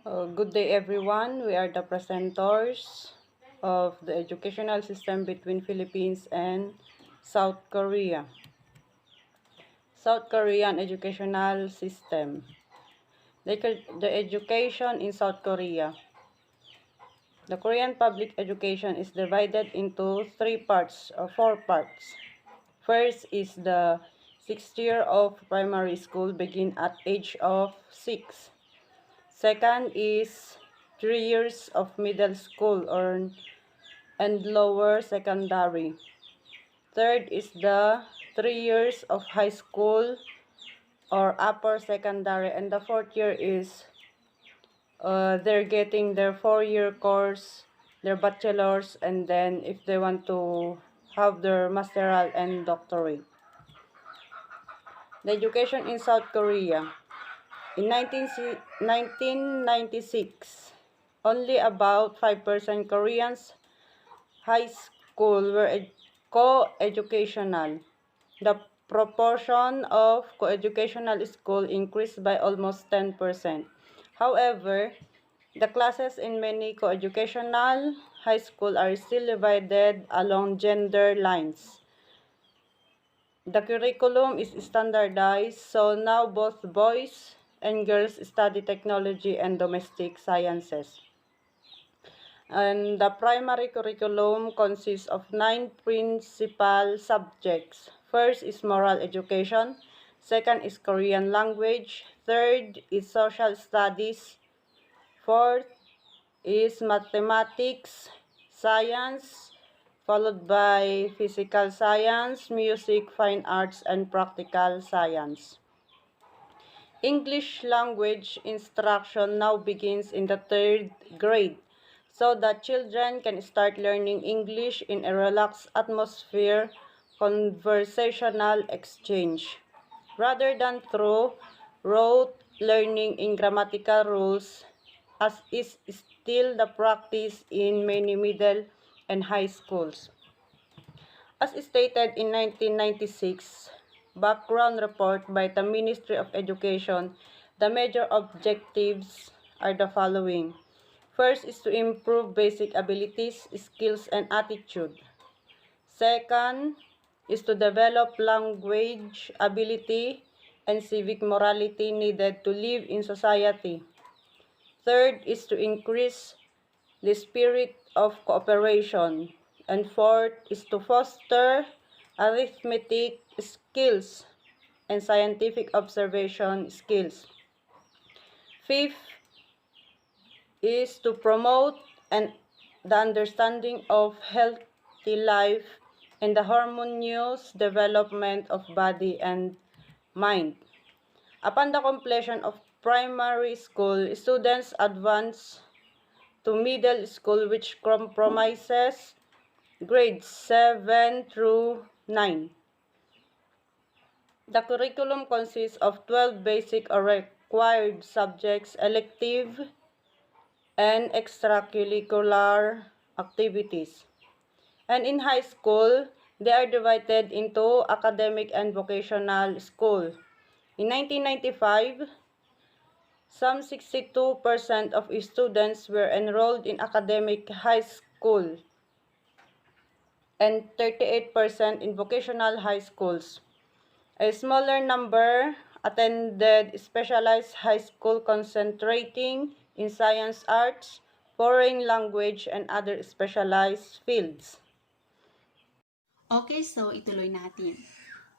Good day everyone. We are the presenters of the educational system between Philippines and South Korea. South Korean educational system. The education in South Korea. The Korean public education is divided into four parts. First is the sixth year of primary school begin at age of 6. Second is 3 years of middle school and lower secondary. Third is the 3 years of high school or upper secondary. And the fourth year is they're getting their 4-year course, their bachelor's, and then if they want to have their masteral and doctorate. The education in South Korea. In 1996, only about 5% Koreans high school were co-educational. The proportion of co-educational school increased by almost 10%. However, the classes in many co-educational high school are still divided along gender lines. The curriculum is standardized, so now both boys and girls study technology and domestic sciences. And the primary curriculum consists of 9 principal subjects. First is moral education. Second is Korean language. Third is social studies. Fourth is mathematics, science, followed by physical science, music, fine arts, and practical science. English language instruction now begins in the 3rd grade, so that children can start learning English in a relaxed atmosphere, conversational exchange, rather than through rote learning in grammatical rules, as is still the practice in many middle and high schools. As stated in 1996 background report by the Ministry of Education, the major objectives are the following. First is to improve basic abilities, skills, and attitude. Second is to develop language ability and civic morality needed to live in society. Third is to increase the spirit of cooperation. And fourth is to foster arithmetic skills and scientific observation skills. Fifth is to promote the understanding of healthy life and the harmonious development of body and mind. Upon the completion of primary school, students advance to middle school, which compromises grades 7 through 9. The curriculum consists of 12 basic or required subjects, elective, and extracurricular activities. And in high school, they are divided into academic and vocational school. In 1995, some 62% of students were enrolled in academic high school and 38% in vocational high schools. A smaller number attended specialized high school concentrating in science, arts, foreign language, and other specialized fields. Okay, so ituloy natin.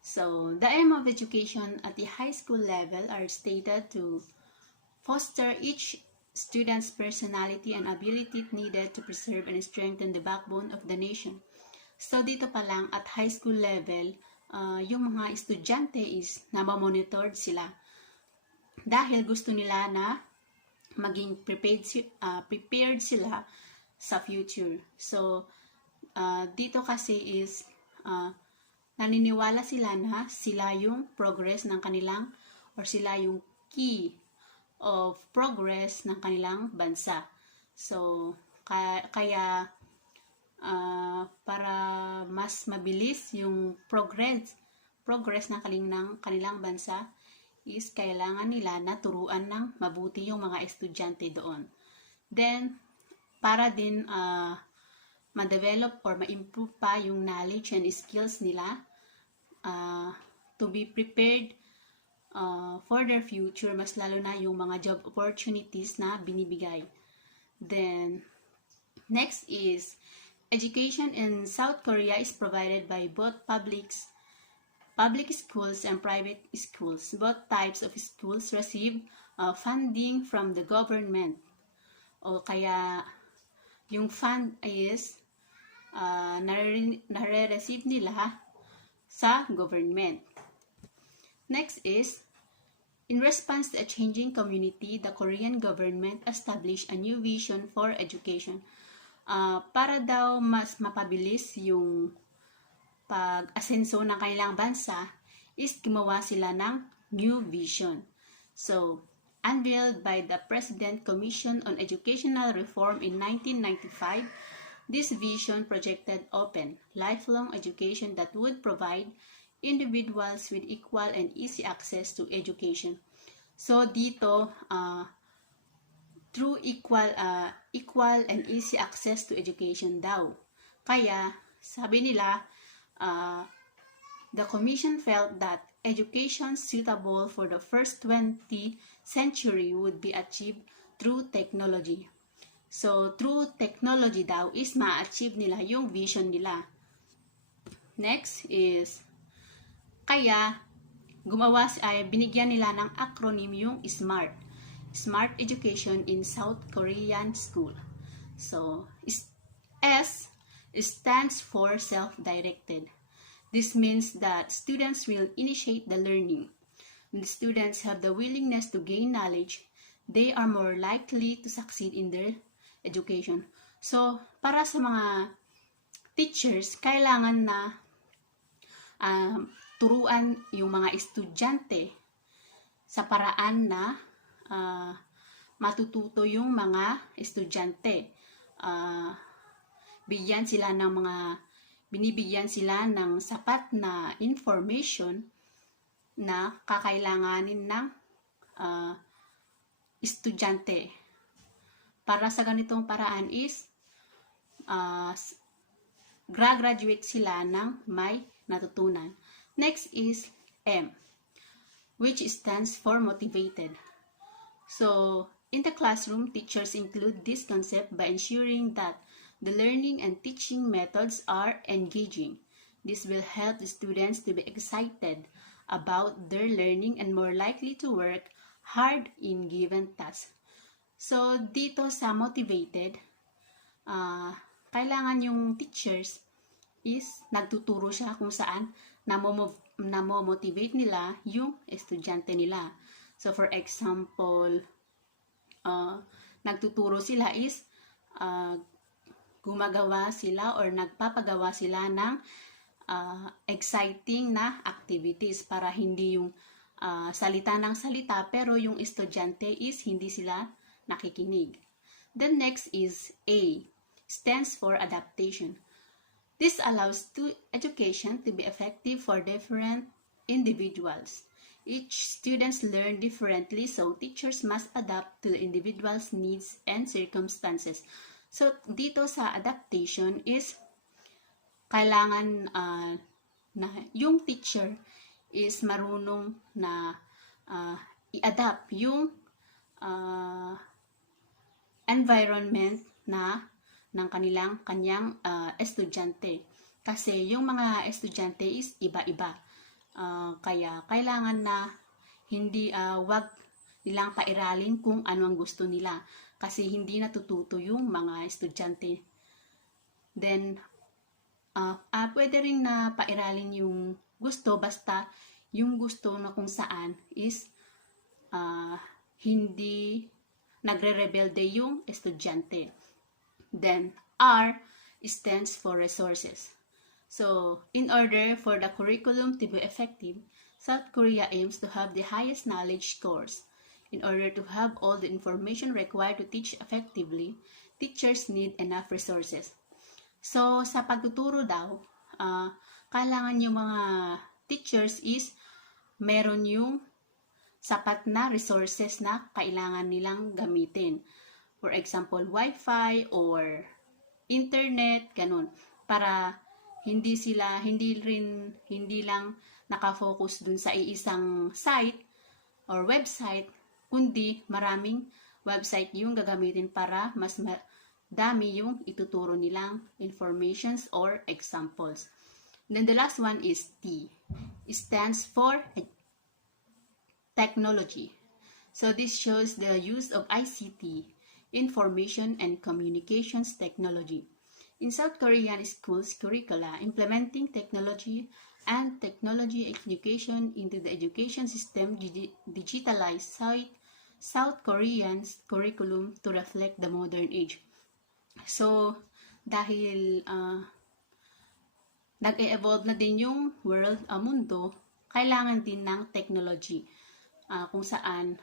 So, the aim of education at the high school level are stated to foster each student's personality and ability needed to preserve and strengthen the backbone of the nation. So, dito pa lang at high school level, yung mga estudyante is namamonitored sila dahil gusto nila na maging prepared sila sa future. So, dito kasi is naniniwala sila na sila yung progress ng kanilang or sila yung key of progress ng kanilang bansa. So, kaya para mas mabilis yung progress ng kanilang bansa is kailangan nila na turuan ng mabuti yung mga estudyante doon. Then, para din ma-develop or ma-improve pa yung knowledge and skills nila to be prepared for their future, mas lalo na yung mga job opportunities na binibigay. Then, next is, education in South Korea is provided by both public schools and private schools. Both types of schools receive funding from the government. O kaya, yung fund is nare-receive nila sa government. Next is, in response to a changing community, the Korean government established a new vision for education. Para daw mas mapabilis yung pag-asenso ng kanilang bansa, is gumawa sila ng new vision. So, unveiled by the President Commission on Educational Reform in 1995, this vision projected open, lifelong education that would provide individuals with equal and easy access to education. So, dito, through equal and easy access to education daw. Kaya, sabi nila, the Commission felt that education suitable for the first 20th century would be achieved through technology. So, through technology daw is ma-achieve nila yung vision nila. Next is, kaya, binigyan nila ng acronym yung SMART. Smart Education in South Korean School. So, S stands for self-directed. This means that students will initiate the learning. When the students have the willingness to gain knowledge, they are more likely to succeed in their education. So, para sa mga teachers, kailangan na turuan yung mga estudyante sa paraan na matututo yung mga estudyante. Binibigyan sila ng sapat na information na kakailanganin ng estudyante. Para sa ganitong paraan is graduate sila ng may natutunan. Next is M, which stands for motivated. So, in the classroom, teachers include this concept by ensuring that the learning and teaching methods are engaging. This will help the students to be excited about their learning and more likely to work hard in given tasks. So, dito sa motivated, kailangan yung teachers is nagtuturo siya kung saan namo-motivate nila yung estudyante nila. So, for example, nagtuturo sila is gumagawa sila or nagpapagawa sila ng exciting na activities para hindi yung salita ng salita pero yung estudyante is hindi sila nakikinig. Then next is A, stands for adaptation. This allows education to be effective for different individuals. Each students learn differently, so teachers must adapt to the individual's needs and circumstances. So, dito sa adaptation is kailangan na yung teacher is marunong na i-adapt yung environment ng kanyang estudyante. Kasi yung mga estudyante is iba-iba. Kaya kailangan na wag nilang pairalin kung ano ang gusto nila kasi hindi natututo yung mga estudyante. Then pwede rin na pairalin yung gusto basta yung gusto na kung saan is hindi nagre-rebelde yung estudyante. Then R stands for resources. So, in order for the curriculum to be effective, South Korea aims to have the highest knowledge scores. In order to have all the information required to teach effectively, teachers need enough resources. So, sa pagtuturo daw, kailangan yung mga teachers is meron yung sapat na resources na kailangan nilang gamitin. For example, Wi-Fi or internet, ganun. Para hindi lang nakafocus dun sa iisang site or website, kundi maraming website yung gagamitin para mas dami yung ituturo nilang informations or examples. Then the last one is T. It stands for technology. So this shows the use of ICT, information and communications technology. In South Korean schools curricula, implementing technology and technology education into the education system digitalize South Korean's curriculum to reflect the modern age. So, dahil nag-e-evolve na din yung mundo, kailangan din ng technology. Kung saan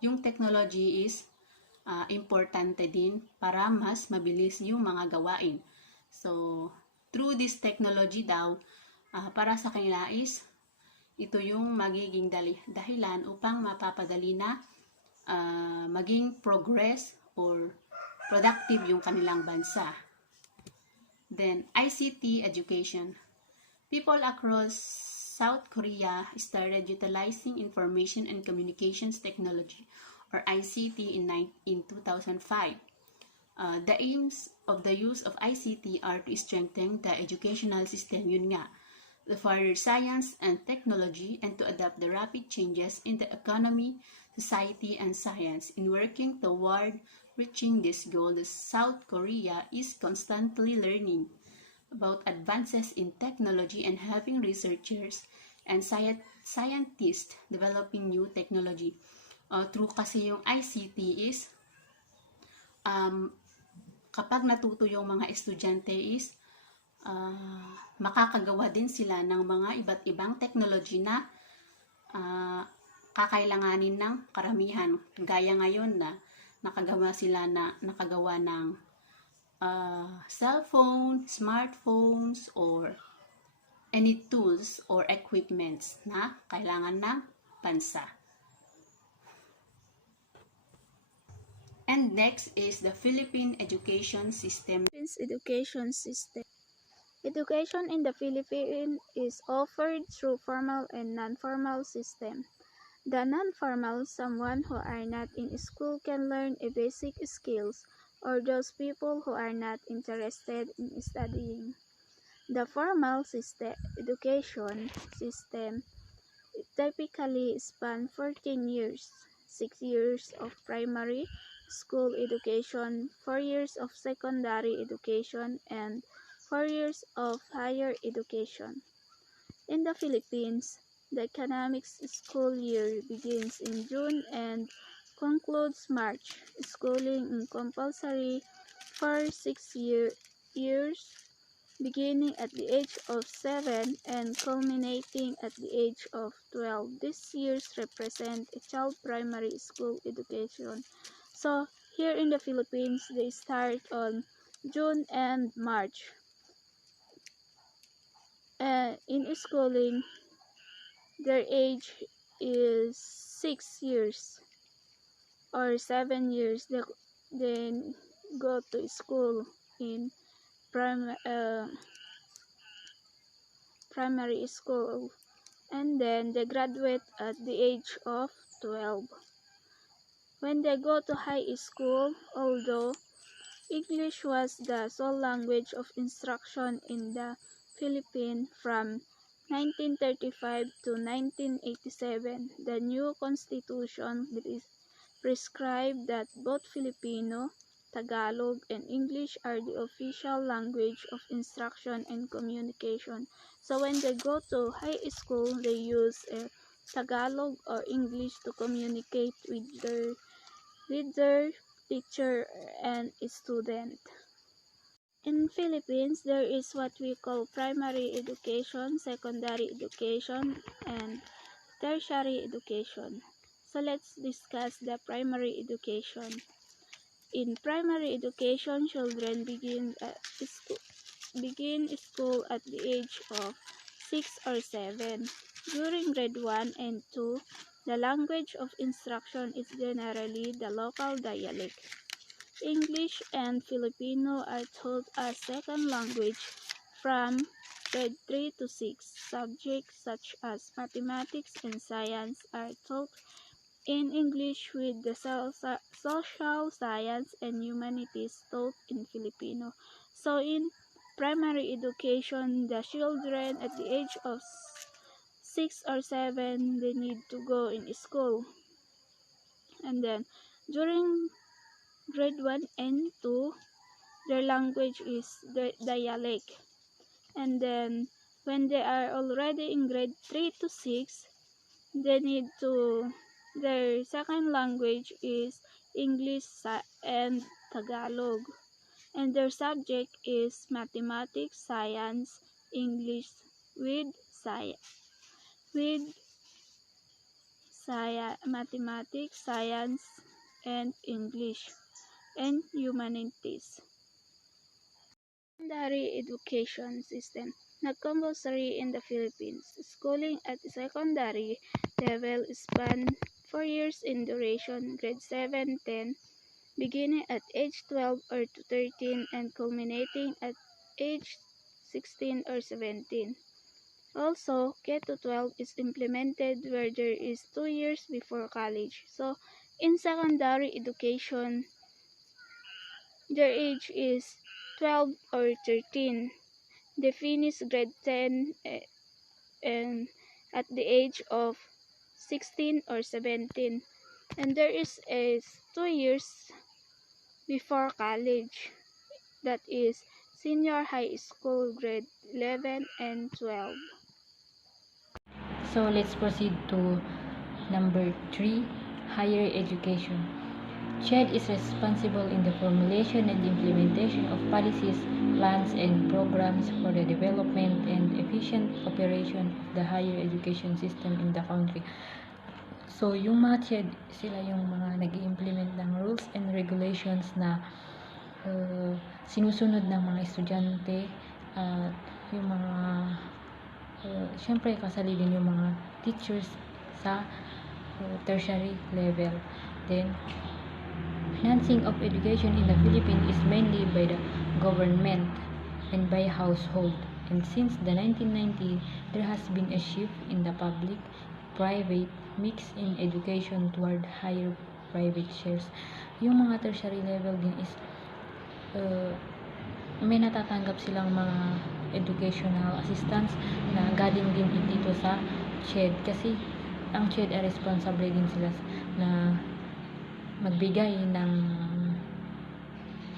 yung technology is importante din para mas mabilis yung mga gawain. So, through this technology daw, para sa kanila is ito yung magiging dahilan upang mapapadali na maging progress or productive yung kanilang bansa. Then, ICT education. People across South Korea started utilizing information and communications technology or ICT in 2005. The aims of the use of ICT are to strengthen the educational system, yun nga, to further science and technology, and to adapt the rapid changes in the economy, society, and science. In working toward reaching this goal, South Korea is constantly learning about advances in technology and having researchers and scientists developing new technology. Through kasi yung ICT is kapag natuto yung mga estudyante is makakagawa din sila ng mga iba't ibang technology na kakailanganin ng karamihan. Gaya ngayon na nakagawa ng cellphone, smartphones, or any tools or equipments na kailangan ng bansa. And next is the Philippine education system. Education system. Education in the Philippines is offered through formal and non-formal system. The non-formal, someone who are not in school can learn a basic skills, or those people who are not interested in studying. The formal education system typically spans 14 years, 6 years of primary school education, 4 years of secondary education, and 4 years of higher education. In the Philippines, the academic school year begins in June and concludes March. Schooling is compulsory for 6 years, beginning at the age of 7 and culminating at the age of 12. These years represent a child primary school education. So, here in the Philippines, they start on June and March. In schooling, their age is 6 years or 7 years. They then go to school in primary school, and then they graduate at the age of 12. When they go to high school, although English was the sole language of instruction in the Philippines from 1935 to 1987, the new constitution prescribed that both Filipino, Tagalog, and English are the official language of instruction and communication. So when they go to high school, they use Tagalog or English to communicate with their teacher and student. In Philippines, there is what we call primary education, secondary education, and tertiary education. So let's discuss the primary education. In primary education, children begin school at the age of 6 or 7. During grade 1 and 2, The language of instruction is generally the local dialect. English and Filipino are taught as second language from grade 3 to 6. Subjects such as mathematics and science are taught in English with the social science and humanities taught in Filipino. So in primary education, the children at the age of 6 or 7, they need to go in school. And then during grade 1 and 2, their language is the dialect. And then when they are already in grade 3 to 6, they need to, their second language is English and Tagalog. And their subject is mathematics, science, English with with mathematics, science, and English, and humanities. Secondary education system. Not compulsory in the Philippines. Schooling at secondary level span 4 years in duration, grade 7, 10, beginning at age 12 or to 13 and culminating at age 16 or 17. Also, K-12 is implemented where there is 2 years before college. So, in secondary education, their age is 12 or 13. They finish grade 10 and at the age of 16 or 17. And there is a 2 years before college, that is senior high school grade 11 and 12. So let's proceed to number 3, higher education. CHED is responsible in the formulation and implementation of policies, plans, and programs for the development and efficient operation of the higher education system in the country. So, yung mga CHED, sila yung mga nag-i-implement ng rules and regulations na sinusunod ng mga estudyante at yung mga syempre kasali din yung mga teachers sa tertiary level. Then, financing of education in the Philippines is mainly by the government and by household. And since the 1990s, there has been a shift in the public-private mix in education toward higher private shares. Yung mga tertiary level din is may natatanggap silang mga educational assistance na galing din dito sa CHED kasi ang CHED ay responsible din sila na magbigay ng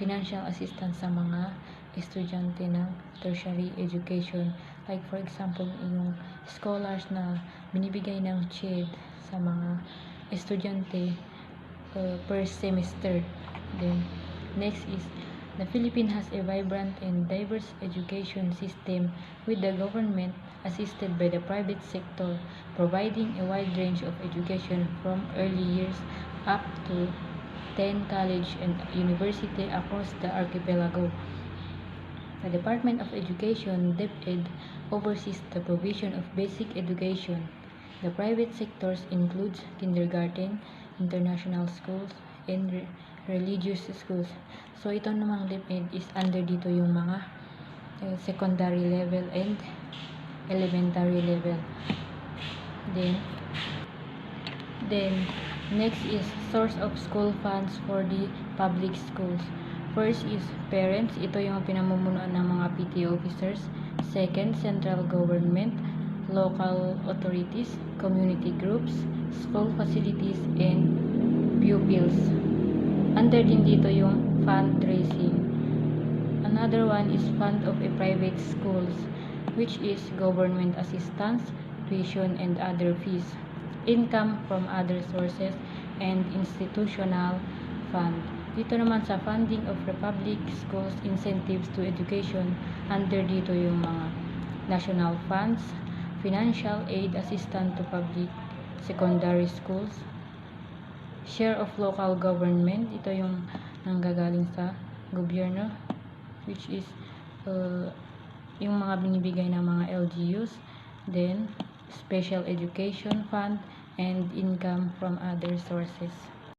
financial assistance sa mga estudyante ng tertiary education. Like for example, yung scholars na binibigay ng CHED sa mga estudyante per semester. Then, next is the Philippines has a vibrant and diverse education system with the government assisted by the private sector providing a wide range of education from early years up to 10 college and university across the archipelago. The Department of Education, DepEd, oversees the provision of basic education. The private sectors includes kindergarten, international schools, and religious schools. So, ito namang DepEd is under dito yung mga secondary level and elementary level. Then, next is source of school funds for the public schools. First is parents. Ito yung pinamumunuan ng mga PTA officers. Second, central government, local authorities, community groups, school facilities, and pupils. Under din dito yung fundraising. Another one is fund of a private schools, which is government assistance, tuition, and other fees. Income from other sources, and institutional fund. Dito naman sa funding of the public schools, incentives to education, under dito yung mga national funds, financial aid assistance to public secondary schools, share of local government, ito yung nanggagaling sa gobyerno, which is yung mga binibigay ng mga LGUs. Then, special education fund, and income from other sources.